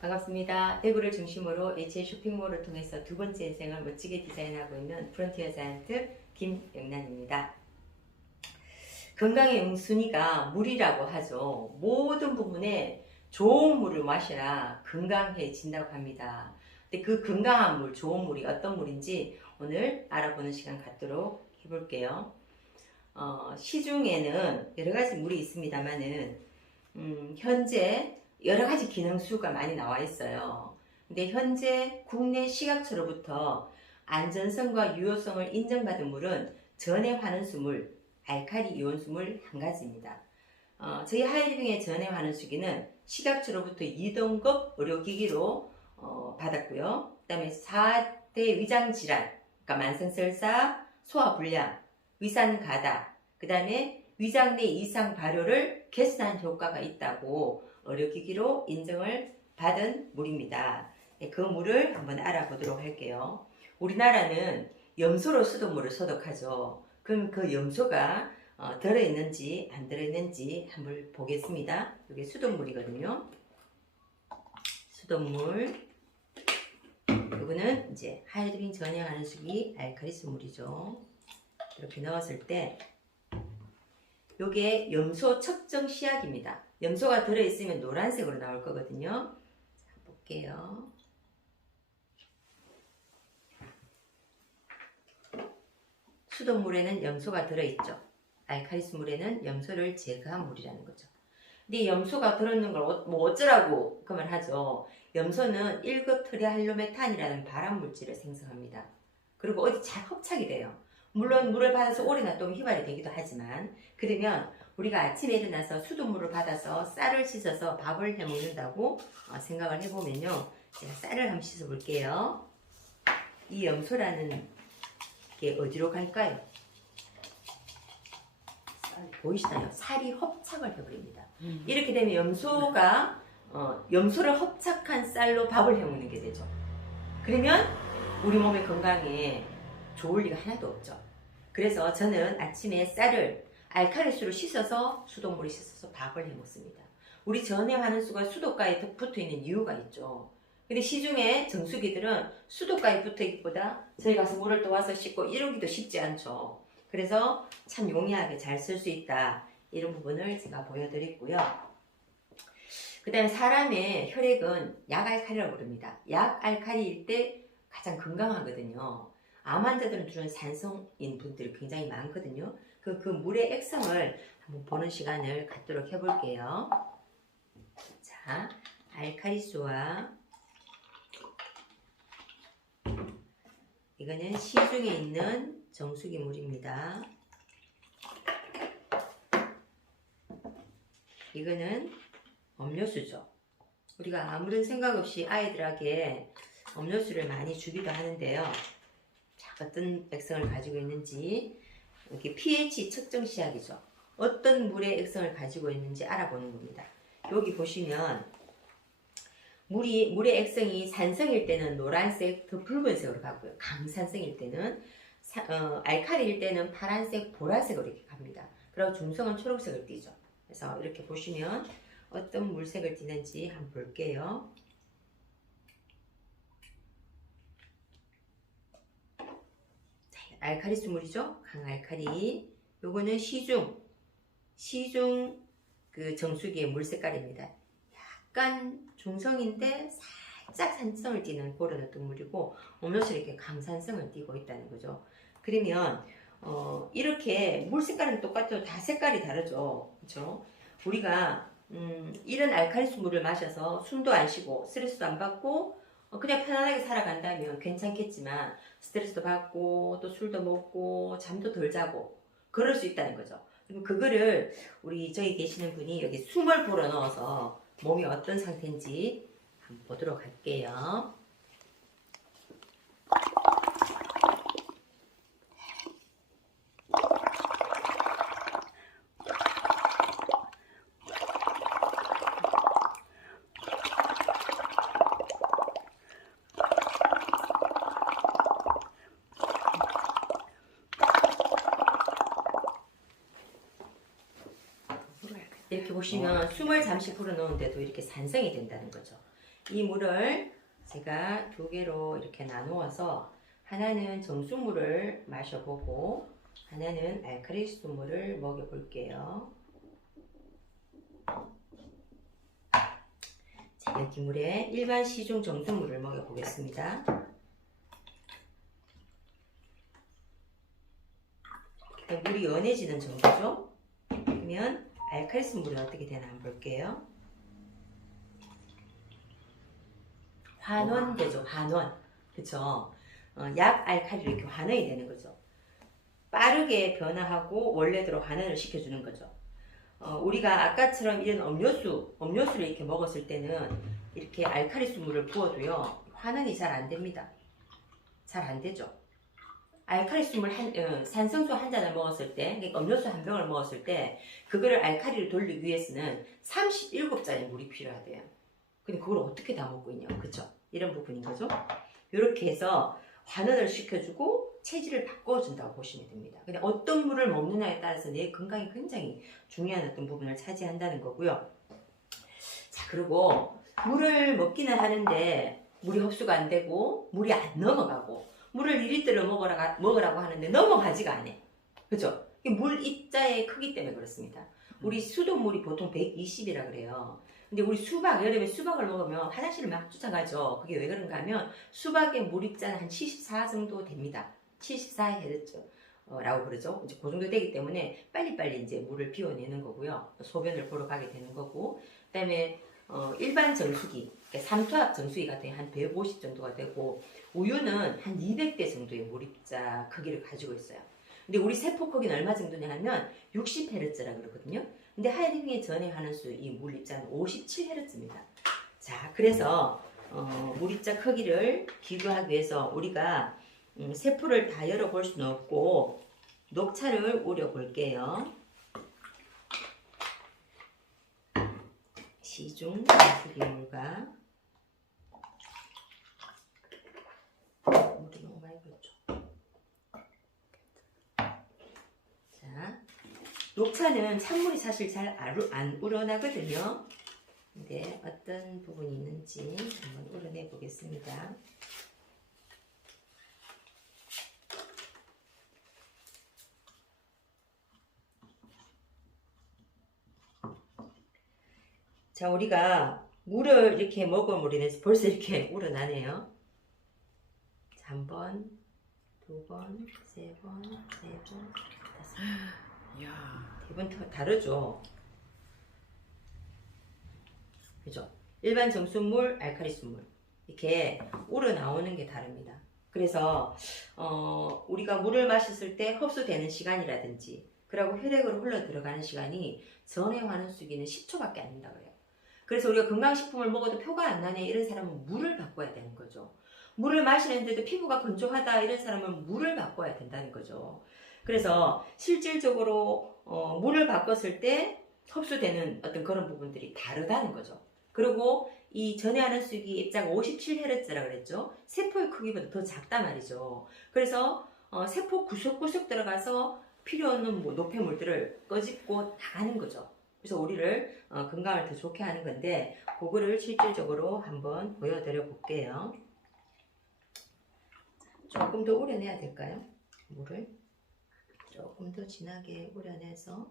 반갑습니다. 대구를 중심으로 HA 쇼핑몰을 통해서 두 번째 인생을 멋지게 디자인하고 있는 프론티어 자이언트 김영란입니다. 건강의 우선순위가 물이라고 하죠. 모든 부분에 좋은 물을 마셔야 건강해진다고 합니다. 근데 그 건강한 물, 좋은 물이 어떤 물인지 오늘 알아보는 시간 갖도록 해볼게요. 시중에는 여러 가지 물이 있습니다만은 현재 여러 가지 기능수가 많이 나와 있어요. 근데 현재 국내 식약처로부터 안전성과 유효성을 인정받은 물은 전해 환원수물, 알칼리 이온수물 한 가지입니다. 저희 하이리빙의 전해 환원수기는 식약처로부터 2등급 의료기기로 받았고요. 그 다음에 4대 위장질환, 그러니까 만성설사, 소화불량, 위산가다, 그 다음에 위장 내 이상 발효를 개선한 효과가 있다고 의료기기로 인정을 받은 물입니다. 그 물을 한번 알아보도록 할게요. 우리나라는 염소로 수돗물을 소독하죠. 그럼 그 염소가 들어있는지 안 들어있는지 한번 보겠습니다. 이게 수돗물이거든요. 수돗물. 이거는 이제 하이드빙 전해 환원수기 알칼리수 물이죠. 이렇게 넣었을 때 요게 염소 척정 시약입니다. 염소가 들어있으면 노란색으로 나올 거거든요. 자, 볼게요. 수돗물에는 염소가 들어있죠. 알칼리수 물에는 염소를 제거한 물이라는 거죠. 근데 염소가 들어있는 걸 뭐 어쩌라고 그만 하죠. 염소는 1급 트리할로메탄이라는 발암물질을 생성합니다. 그리고 어디 잘 흡착이 돼요. 물론 물을 받아서 오래 놔두면 휘발이 되기도 하지만, 그러면 우리가 아침에 일어나서 수돗물을 받아서 쌀을 씻어서 밥을 해 먹는다고 생각을 해보면요. 제가 쌀을 한번 씻어 볼게요. 이 염소라는 게 어디로 갈까요? 보이시나요? 살이 흡착을 해버립니다. 이렇게 되면 염소가 염소를 흡착한 쌀로 밥을 해 먹는 게 되죠. 그러면 우리 몸의 건강에 좋을 리가 하나도 없죠. 그래서 저는 아침에 쌀을 알칼리수로 씻어서 수돗물에 씻어서 밥을 해 먹습니다. 우리 전해 환원수가 수도가에 붙어 있는 이유가 있죠. 근데 시중에 정수기들은 수도가에 붙어 있기보다 저희 가서 물을 떠와서 씻고 이러기도 쉽지 않죠. 그래서 참 용이하게 잘 쓸 수 있다. 이런 부분을 제가 보여드렸고요. 그 다음에 사람의 혈액은 약알칼리라고 부릅니다. 약알칼리일 때 가장 건강하거든요. 암 환자들은 주로 산성인 분들이 굉장히 많거든요. 그 물의 액성을 한번 보는 시간을 갖도록 해볼게요. 자, 알칼리수와 이거는 시중에 있는 정수기 물입니다. 이거는 음료수죠. 우리가 아무런 생각 없이 아이들에게 음료수를 많이 주기도 하는데요. 자, 어떤 액성을 가지고 있는지, 이렇게 pH 측정 시약이죠. 어떤 물의 액성을 가지고 있는지 알아보는 겁니다. 여기 보시면 물의 액성이 산성일 때는 노란색, 더 붉은색으로 가고요. 강산성일 때는 알칼리일 때는 파란색, 보라색으로 이렇게 갑니다. 그리고 중성은 초록색을 띠죠. 그래서 이렇게 보시면 어떤 물색을 띠는지 한번 볼게요. 알칼리수 물이죠. 강알칼리. 요거는 시중 그 정수기의 물 색깔입니다. 약간 중성인데 살짝 산성을 띠는 그런 어떤 물이고, 음료수 이렇게 강산성을 띠고 있다는 거죠. 그러면 이렇게 물 색깔은 똑같아도 다 색깔이 다르죠. 그렇죠? 우리가 이런 알칼리수 물을 마셔서 숨도 안 쉬고 스트레스도 안 받고 그냥 편안하게 살아간다면 괜찮겠지만, 스트레스도 받고 또 술도 먹고 잠도 덜 자고 그럴 수 있다는 거죠. 그럼 그거를 저희 계시는 분이 여기 숨을 불어 넣어서 몸이 어떤 상태인지 한번 보도록 할게요. 이렇게 보시면 숨을 잠시 불어넣는데도 이렇게 산성이 된다는 거죠. 이 물을 제가 두 개로 이렇게 나누어서 하나는 정수물을 마셔보고 하나는 알칼리수 물을 먹여볼게요. 자, 여기 물에 일반 시중 정수물을 먹여보겠습니다. 물이 연해지는 정도죠. 그러면 알칼리수 물은 어떻게 되나 한번 볼게요. 환원되죠. 환원. 그쵸? 약 알칼리로 이렇게 환원이 되는 거죠. 빠르게 변화하고 원래대로 환원을 시켜주는 거죠. 우리가 아까처럼 이런 음료수를 이렇게 먹었을 때는 이렇게 알칼리수 물을 부어도요, 환원이 잘 안 됩니다. 잘 안 되죠. 알칼리수 물 산성수 한 잔을 먹었을 때, 그러니까 음료수 한 병을 먹었을 때, 그거를 알칼리로 돌리기 위해서는 37잔의 물이 필요하대요. 근데 그걸 어떻게 다 먹고 있냐고, 그쵸? 이런 부분인 거죠. 이렇게 해서 환원을 시켜주고 체질을 바꿔준다고 보시면 됩니다. 근데 어떤 물을 먹느냐에 따라서 내 건강이 굉장히 중요한 어떤 부분을 차지한다는 거고요. 자, 그리고 물을 먹기는 하는데 물이 흡수가 안 되고 물이 안 넘어가고 물을 2리터를 먹으라고 하는데 넘어가지가 않아. 그죠? 물 입자의 크기 때문에 그렇습니다. 우리 수돗물이 보통 120이라 그래요. 근데 우리 여름에 수박을 먹으면 화장실을 막 쫓아가죠. 그게 왜 그런가 하면 수박의 물 입자는 한 74 정도 됩니다. 74Hz 라고 그러죠. 이제 그 정도 되기 때문에 빨리빨리 이제 물을 비워내는 거고요. 소변을 보러 가게 되는 거고. 그 다음에 일반 정수기, 그러니까 삼투압 정수기 같은 게 한 150 정도가 되고, 우유는 한 200대 정도의 물 입자 크기를 가지고 있어요. 근데 우리 세포 크기는 얼마 정도냐 하면 60Hz라 그러거든요. 근데 하이딩의 전해 환원수 이 물 입자는 57Hz입니다. 자, 그래서 물 입자 크기를 비교하기 위해서 우리가 세포를 다 열어볼 수는 없고 녹차를 우려 볼게요. 시중 정수기물과 물이 너무 많이 불었죠. 자, 녹차는 찬물이 사실 잘 안 우러나거든요. 근데 어떤 부분이 있는지 한번 우려내 보겠습니다. 자, 우리가 물을 이렇게 먹으면 우리는 벌써 이렇게 우러나네요. 자, 한 번, 두 번, 세 번, 네 번, 다섯 번. 이야, 대번 다르죠? 그죠? 일반 정수물, 알칼리수물 이렇게 우러나오는 게 다릅니다. 그래서 우리가 물을 마셨을 때 흡수되는 시간이라든지 그리고 혈액으로 흘러 들어가는 시간이 전해 환원수기는 10초밖에 안 된다고 해요. 그래서 우리가 건강식품을 먹어도 표가 안 나네 이런 사람은 물을 바꿔야 되는 거죠. 물을 마시는데도 피부가 건조하다 이런 사람은 물을 바꿔야 된다는 거죠. 그래서 실질적으로 물을 바꿨을 때 흡수되는 어떤 그런 부분들이 다르다는 거죠. 그리고 이 전해 환원수기 입자가 57Hz라 그랬죠. 세포의 크기보다 더 작단 말이죠. 그래서 세포 구석구석 들어가서 필요 없는 노폐물들을 꺼집고 나가는 거죠. 그래서 우리를 건강을 더 좋게 하는 건데 그거를 실질적으로 한번 보여드려 볼게요. 조금 더 우려내야 될까요? 물을 조금 더 진하게 우려내서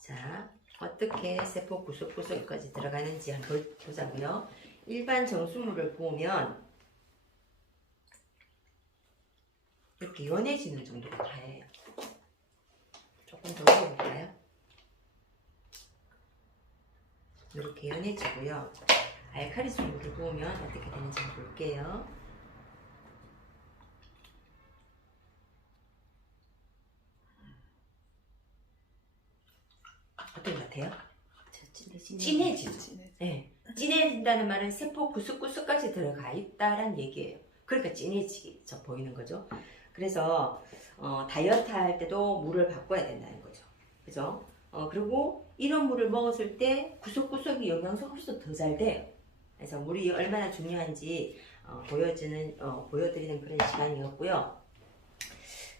자, 어떻게 세포 구석구석까지 들어가는지 한번 보자고요. 일반 정수물을 부으면 이렇게 연해지는 정도가 다예요. 조금 더 부어볼까요? 이렇게 연해지고요. 알칼리수 물을 부으면 어떻게 되는지 한번 볼게요. 어떤 것 같아요? 진해지죠. 네. 진해진다는 말은 세포 구석구석까지 들어가 있다란 얘기예요. 그러니까 진해지죠 보이는 거죠. 그래서 다이어트 할 때도 물을 바꿔야 된다는 거죠. 그죠? 그리고 이런 물을 먹었을 때 구석구석이 영양소 흡수 더 잘 돼요. 그래서 물이 얼마나 중요한지 보여드리는 그런 시간이었고요.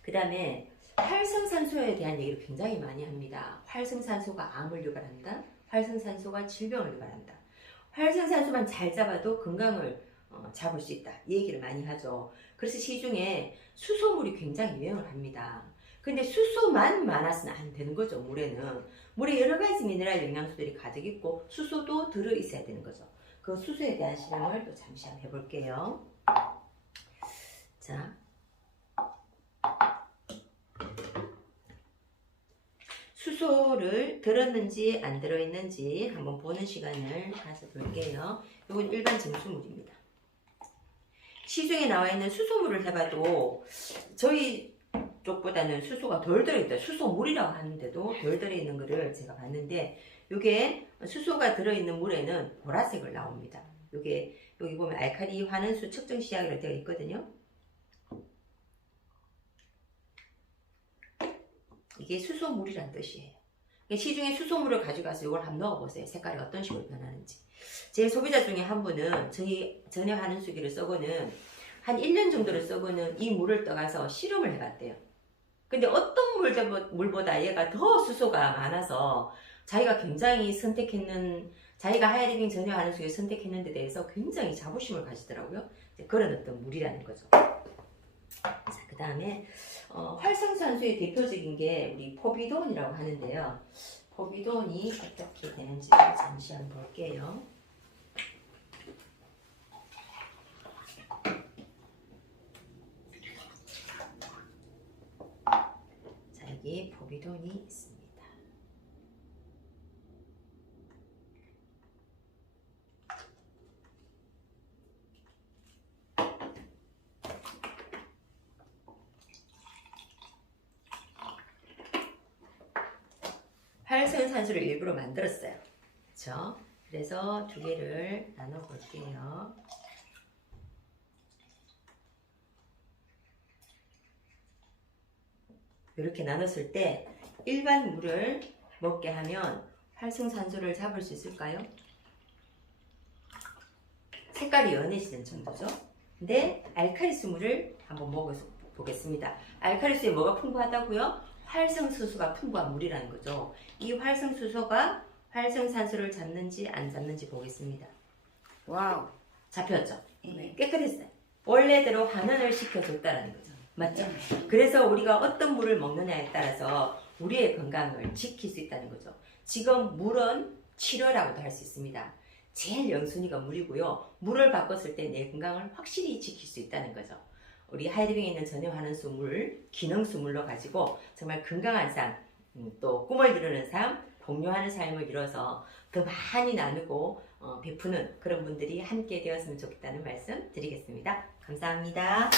그 다음에 활성산소에 대한 얘기를 굉장히 많이 합니다. 활성산소가 암을 유발한다. 활성산소가 질병을 유발한다. 활성산소만 잘 잡아도 건강을 잡을 수 있다. 이 얘기를 많이 하죠. 그래서 시중에 수소물이 굉장히 유행을 합니다. 근데 수소만 많아서는 안 되는 거죠. 물에 여러 가지 미네랄 영양소들이 가득 있고 수소도 들어 있어야 되는 거죠. 그 수소에 대한 실험을 또 잠시 한번 해볼게요. 자, 수소를 들었는지 안 들어있는지 한번 보는 시간을 가져볼게요. 이건 일반 증수물입니다. 시중에 나와 있는 수소물을 해봐도 저희 쪽보다는 수소가 덜 들어있다. 수소물이라고 하는데도 덜 들어있는 거를 제가 봤는데, 이게 수소가 들어있는 물에는 보라색을 나옵니다. 여기 보면 알칼리 환원수 측정 시약이라고 되어 있거든요. 이게 수소물이란 뜻이에요. 시중에 수소물을 가져가서 이걸 한번 넣어보세요. 색깔이 어떤 식으로 변하는지. 제 소비자 중에 한 분은 저희 전혀 환원수기를 써고는 한 1년 정도를 써고는 이 물을 떠가서 실험을 해봤대요. 근데 어떤 물보다 얘가 더 수소가 많아서 자기가 굉장히 자기가 하이리빙 전혀 환원수기를 선택했는 데 대해서 굉장히 자부심을 가지더라고요. 그런 어떤 물이라는 거죠. 자, 그 다음에 활성산소의 대표적인 게 우리 포비돈이라고 하는데요. 포비돈이 어떻게 되는지 잠시 한번 볼게요. 자, 여기 포비돈이 있습니다. 활성산소를 일부러 만들었어요. 그렇죠? 그래서 두 개를 나눠 볼게요. 이렇게 나눴을 때 일반 물을 먹게 하면 활성산소를 잡을 수 있을까요? 색깔이 연해지는 정도죠. 근데 알칼리수 물을 한번 먹어서 보겠습니다. 알칼리수에 뭐가 풍부하다고요? 활성수소가 풍부한 물이라는 거죠. 이 활성수소가 활성산소를 잡는지 안 잡는지 보겠습니다. 와우, 잡혔죠? 네. 깨끗했어요. 원래대로 환원을 시켜줬다는 거죠. 맞죠? 그래서 우리가 어떤 물을 먹느냐에 따라서 우리의 건강을 지킬 수 있다는 거죠. 지금 물은 치료라고도 할 수 있습니다. 제일 영순위가 물이고요. 물을 바꿨을 때 내 건강을 확실히 지킬 수 있다는 거죠. 우리 하이리빙에 있는 전혀 환원수 물, 기능수 물로 가지고 정말 건강한 삶, 또 꿈을 이루는 삶, 공유하는 삶을 이뤄서 더 많이 나누고 베푸는 그런 분들이 함께 되었으면 좋겠다는 말씀 드리겠습니다. 감사합니다.